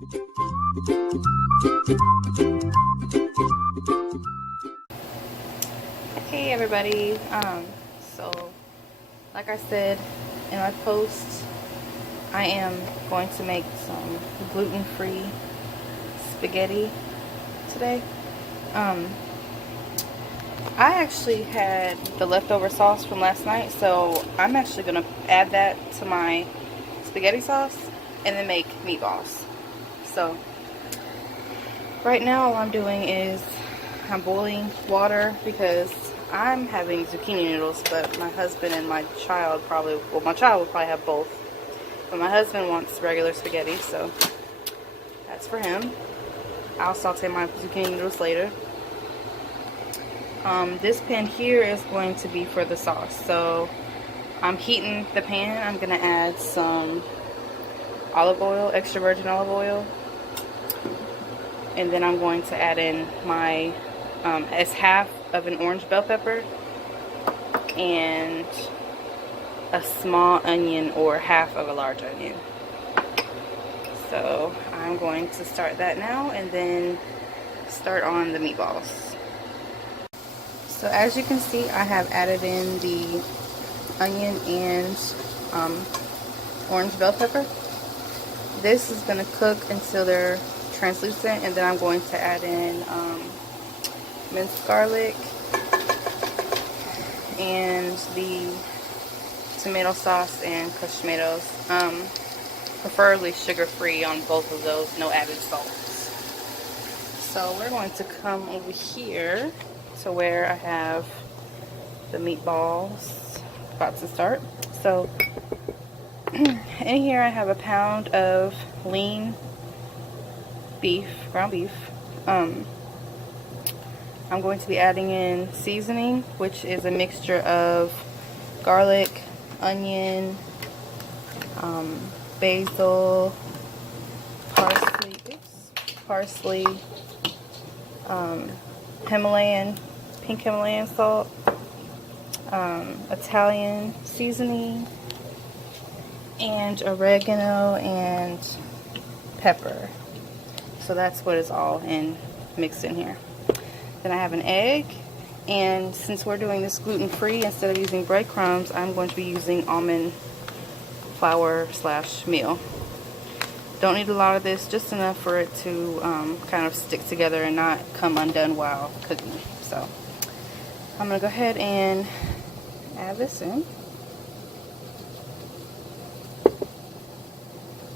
Hey everybody, so like I said in my post, I am going to make some gluten-free spaghetti today. I actually had the leftover sauce from last night, so I'm actually going to add that to my spaghetti sauce and then make meatballs. So right now all I'm doing is I'm boiling water because I'm having zucchini noodles, but my husband and my child probably, well, my child will probably have both, but my husband wants regular spaghetti, so that's for him. I'll saute my zucchini noodles later. This pan here is going to be for the sauce, so I'm heating the pan. I'm going to add some olive oil, extra virgin olive oil, and then I'm going to add in my as half of an orange bell pepper and a small onion or half of a large onion. So I'm going to start that now and then start on the meatballs. So as you can see, I have added in the onion and orange bell pepper. This is going to cook until they're translucent, and then I'm going to add in minced garlic and the tomato sauce and crushed tomatoes, preferably sugar-free on both of those, no added salts. So we're going to come over here to where I have the meatballs about to start. So in here I have a pound of lean beef, ground beef. I'm going to be adding in seasoning, which is a mixture of garlic, onion, basil, parsley, pink Himalayan salt, Italian seasoning, and oregano and pepper. So that's what is all mixed in here. Then I have an egg, and since we're doing this gluten-free, instead of using breadcrumbs, I'm going to be using almond flour / meal. Don't need a lot of this, just enough for it to kind of stick together and not come undone while cooking. So I'm going to go ahead and add this in.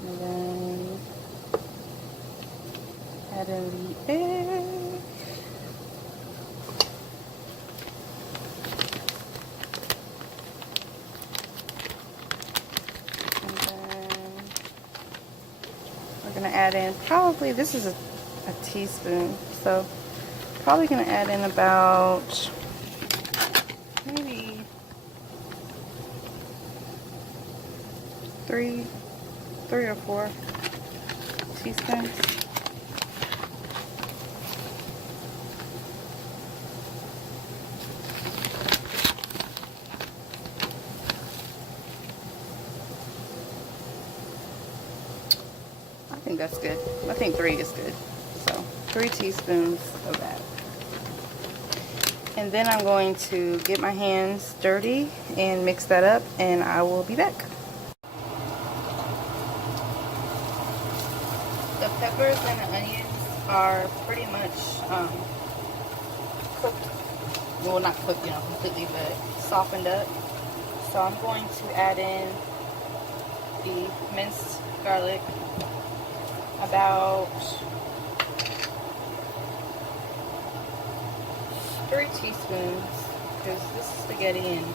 And then add in the egg. Gonna add in probably, this is a teaspoon, so probably gonna add in about maybe three or four teaspoons. I think that's good. I think 3 is good. So 3 teaspoons of that. And then I'm going to get my hands dirty and mix that up, and I will be back. The peppers and the onions are pretty much cooked. Well, not cooked, completely, but softened up. So I'm going to add in the minced garlic, about 3 teaspoons, because this is spaghetti and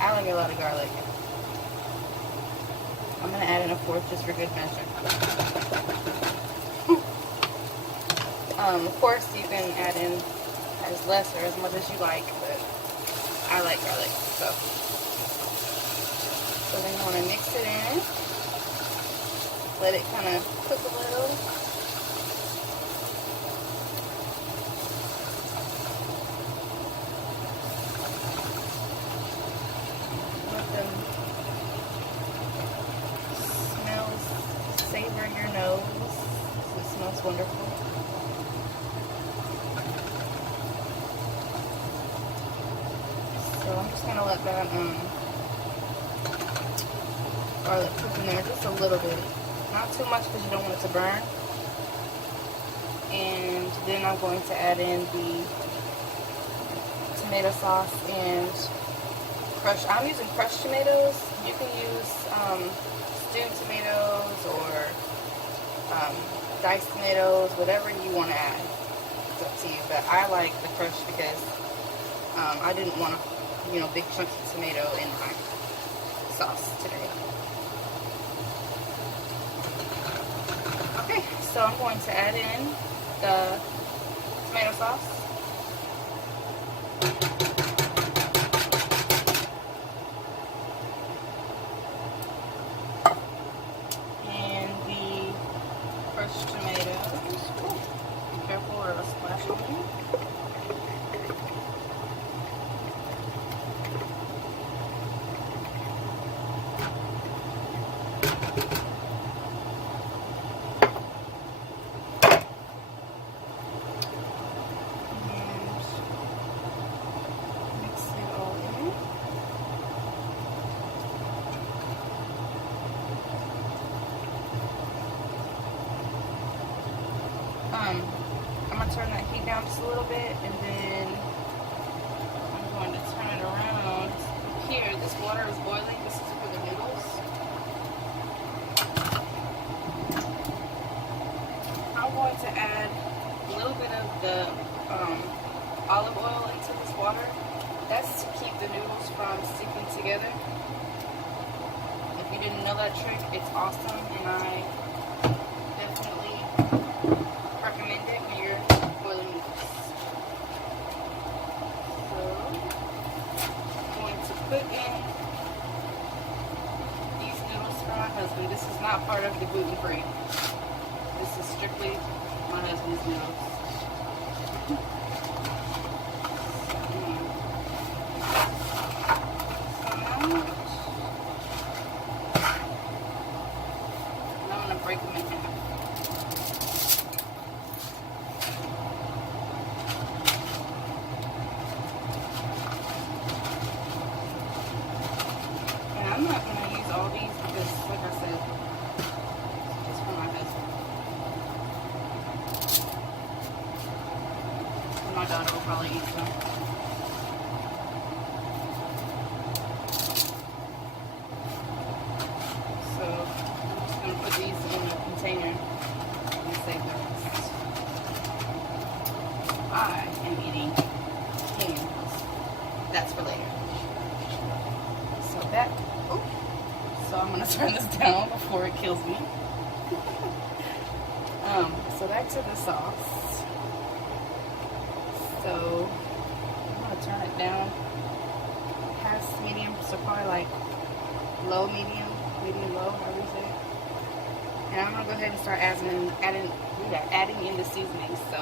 I like a lot of garlic. I'm going to add in a 4th just for good measure. Of course you can add in as less or as much as you like, but I like garlic. So then you want to mix it in. Let it kind of cook a little. Let them smells savor your nose. It's wonderful. So I'm just gonna let that garlic cook in there just a little bit. Not too much because you don't want it to burn. And then I'm going to add in the tomato sauce and crushed. I'm using crushed tomatoes. You can use stewed tomatoes or diced tomatoes, whatever you want to add. It's up to you. But I like the crushed because I didn't want a big chunky tomato in my sauce today. Okay, so I'm going to add in the tomato sauce. And the crushed tomatoes. Ooh, be careful or it'll splash on you. I'm going to turn that heat down just a little bit, and then I'm going to turn it around. Here, this water is boiling. This is for the noodles. I'm going to add a little bit of the olive oil into this water. That's to keep the noodles from sticking together. If you didn't know that trick, it's awesome, and I definitely recommend it when you're boiling noodles. So, I'm going to put in these noodles for my husband. This is not part of the gluten-free. This is strictly my husband's noodles. Break them in half. And I'm not going to use all these because, like I said, it's just for my husband. And my daughter will probably eat some. Put these in a container and save the rest. I am eating cans. That's for later. So I'm gonna turn this down before it kills me. So back to the sauce. So I'm gonna turn it down past medium, so probably like low medium, medium low, however you say it. And I'm going to go ahead and start adding in the seasonings. So,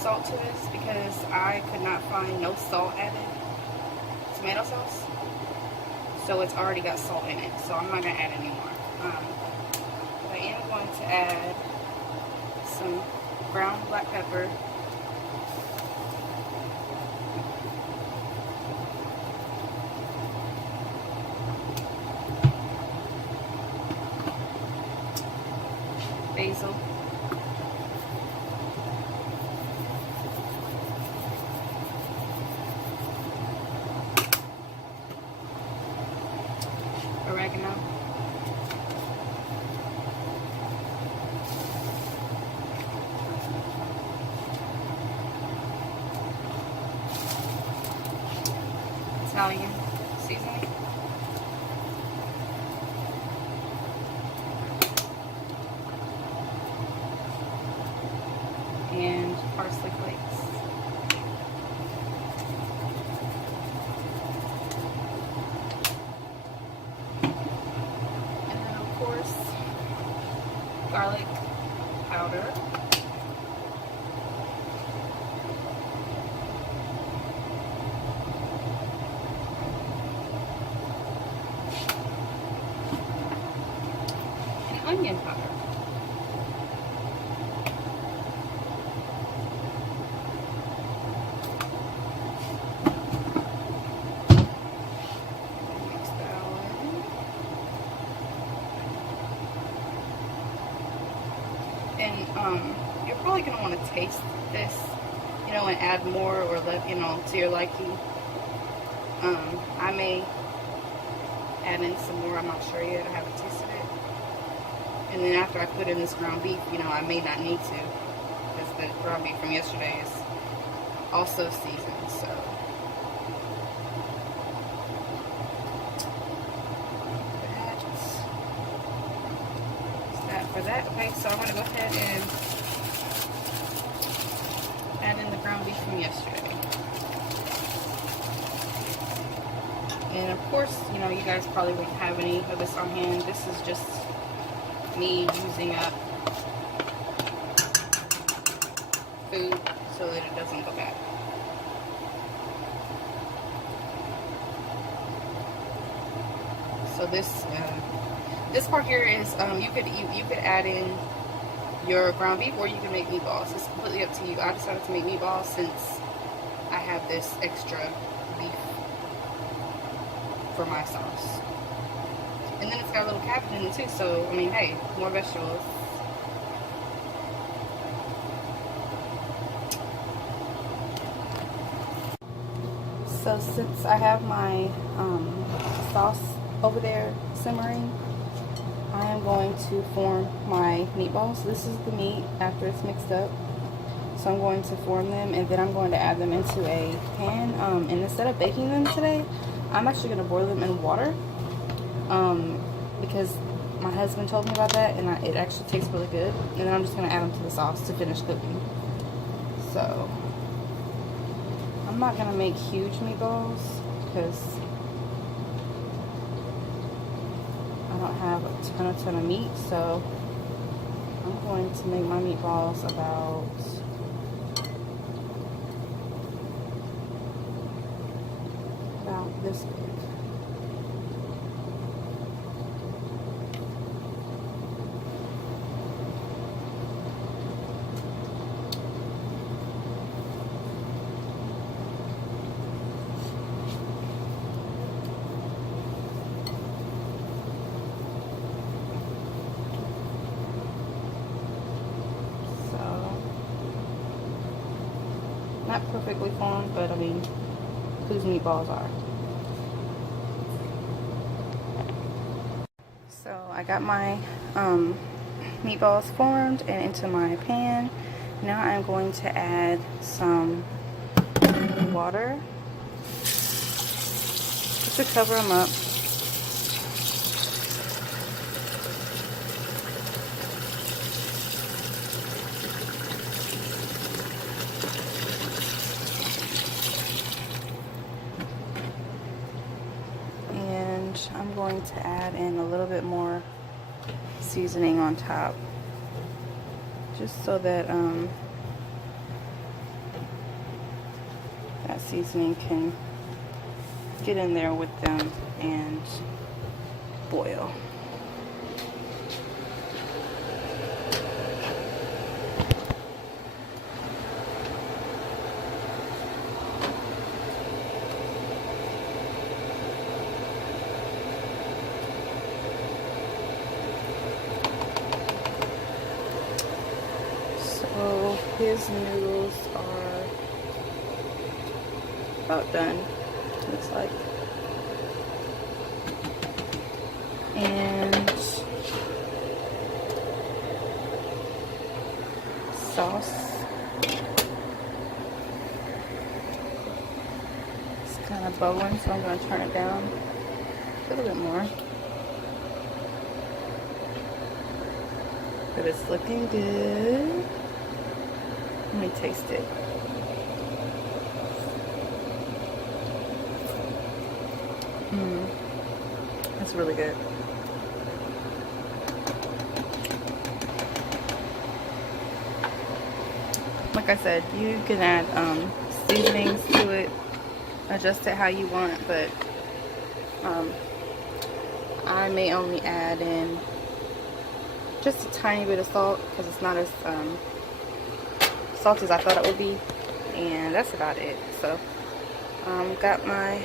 salt to this because I could not find no salt added tomato sauce, so it's already got salt in it, so I'm not going to add any more. But I am going to add some ground black pepper, basil, oregano, Italian seasoning, and parsley flakes. taste this, you know, and add more or let, you know, to your liking. I may add in some more. I'm not sure yet. I haven't tasted it. And then after I put in this ground beef, you know, I may not need to, because the ground beef from yesterday is also seasoned. So that's that for that. Okay, so I'm gonna go ahead and add in the ground beef from yesterday. And of course, you know, you guys probably won't have any of this on hand. This is just me using up food so that it doesn't go bad. So this part here is you could add in your ground beef, or you can make meatballs. It's completely up to you. I decided to make meatballs since I have this extra beef for my sauce. And then it's got a little cabbage in it too, so I mean, hey, more vegetables. So since I have my sauce over there simmering, I am going to form my meatballs. This is the meat after it's mixed up. So I'm going to form them, and then I'm going to add them into a pan. And instead of baking them today, I'm actually going to boil them in water. Because my husband told me about that, and it actually tastes really good. And then I'm just going to add them to the sauce to finish cooking. So I'm not going to make huge meatballs because I don't have a ton of meat. So I'm going to make my meatballs about this big. Not perfectly formed, but I mean, whose meatballs are. So I got my meatballs formed and into my pan. Now I'm going to add some water just to cover them up. I'm going to add in a little bit more seasoning on top, just so that that seasoning can get in there with them and boil. So his noodles are about done, looks like. And sauce. It's kind of bubbling, so I'm going to turn it down a little bit more. But it's looking good. Let me taste it. It's really good. Like I said, you can add seasonings to it, adjust it how you want, but I may only add in just a tiny bit of salt because it's not as salty as I thought it would be, and that's about it. So got my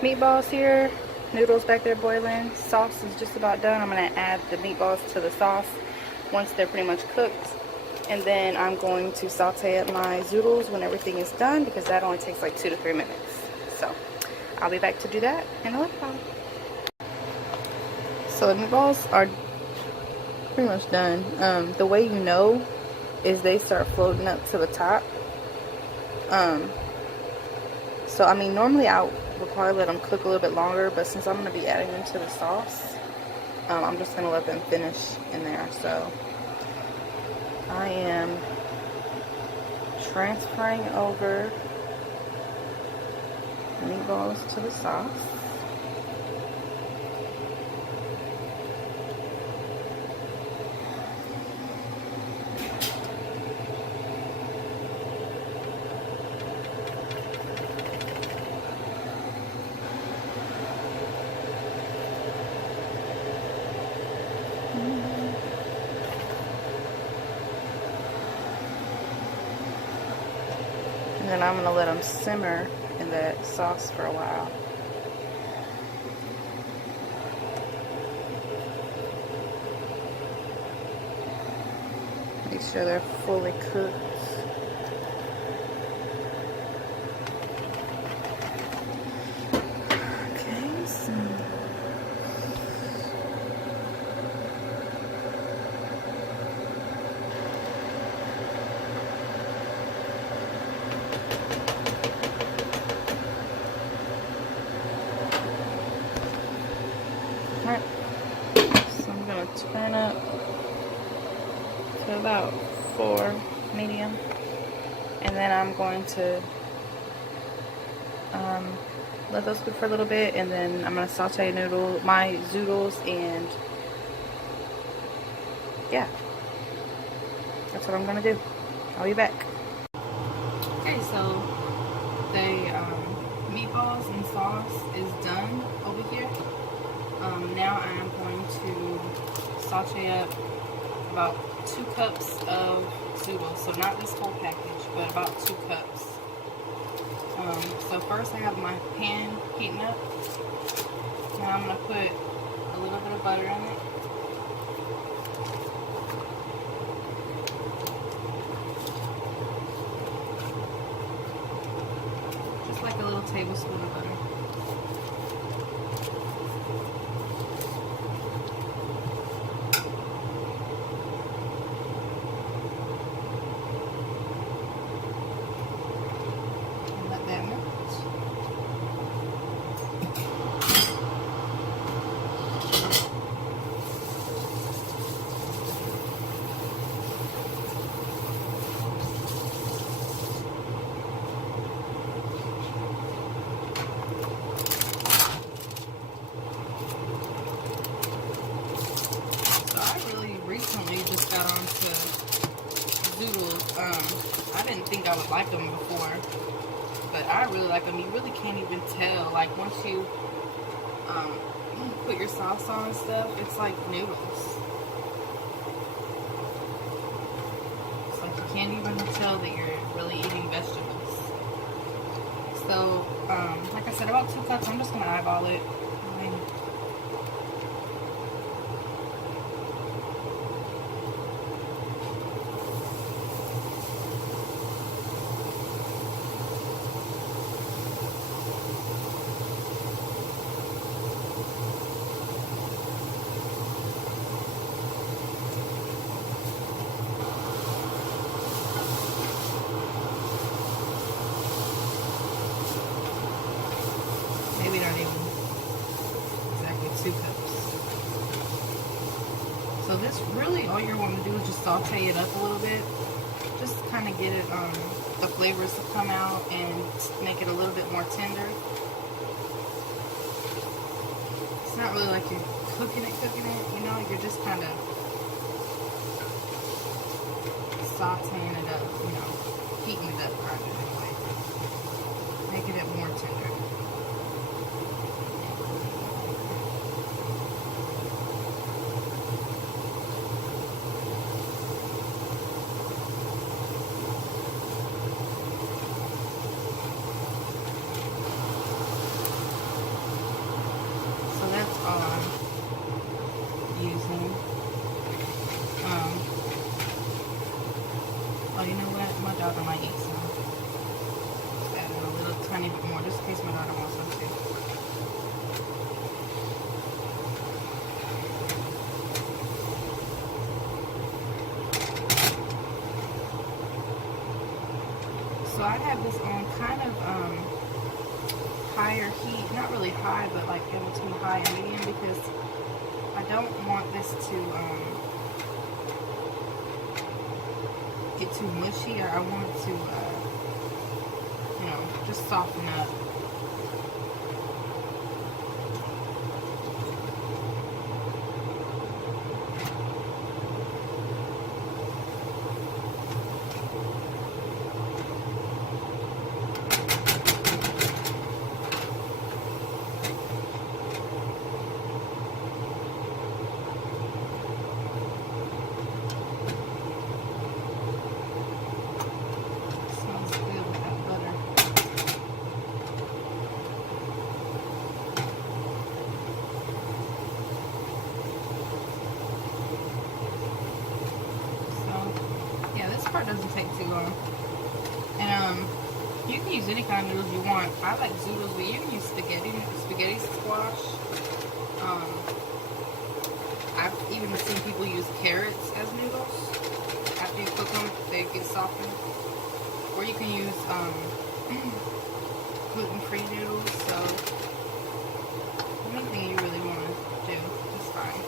meatballs here, noodles back there boiling, sauce is just about done. I'm going to add the meatballs to the sauce once they're pretty much cooked, And then I'm going to saute up my zoodles when everything is done, because that only takes like 2 to 3 minutes. So I'll be back to do that in a little while. So the meatballs are pretty much done. The way you know is they start floating up to the top. So I mean, normally I would probably let them cook a little bit longer, but since I'm going to be adding them to the sauce, I'm just going to let them finish in there. So I am transferring over the meatballs to the sauce. And then I'm going to let them simmer in that sauce for a while. Make sure they're fully cooked. Okay, so alright, so I'm going to turn up to about 4 medium, and then I'm going to let those cook for a little bit, and then I'm going to saute my zoodles, and yeah, that's what I'm going to do. I'll be back. Okay, so the meatballs and sauce is done over here. Now I am going to saute up about 2 cups of Zoodles. So not this whole package, but about 2 cups. So first I have my pan heating up. Now I'm going to put a little bit of butter in it. Just like a little tablespoon of butter. I didn't think I would like them before, but I really like them. You really can't even tell. Like once you put your sauce on and stuff, it's like noodles. It's like you can't even tell that you're really eating vegetables. So, like I said, about 2 cups. I'm just gonna eyeball it. Maybe not even exactly 2 cups. So this really, all you want to do is just saute it up a little bit. Just kind of get it, the flavors to come out and make it a little bit more tender. It's not really like you're cooking it, you know, you're just kind of sauteing it up, you know, heating it up kind of anyway. Making it more tender. case my daughter wants some too. So I have this on kind of higher heat, not really high, but like in between high and medium, because I don't want this to get too mushy. I want it to, you know, just soften up. Part doesn't take too long, and you can use any kind of noodles you want. I like Zoodles, but you can use spaghetti squash. I've even seen people use carrots as noodles. After you cook them, they get softened. Or you can use gluten-free noodles. So anything you really want to do is fine.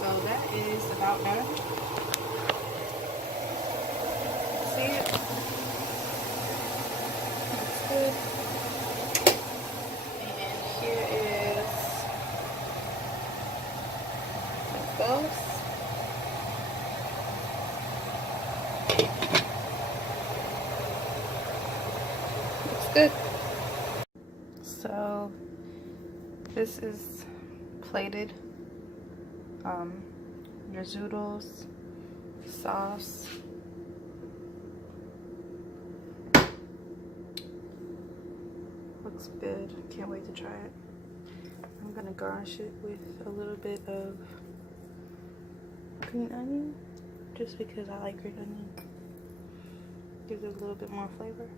So that is about done. See it? Looks good. And here is the sauce. Looks good. So this is plated. Your Zoodles sauce. Looks good. Can't wait to try it. I'm gonna garnish it with a little bit of green onion, just because I like green onion. Gives it a little bit more flavor.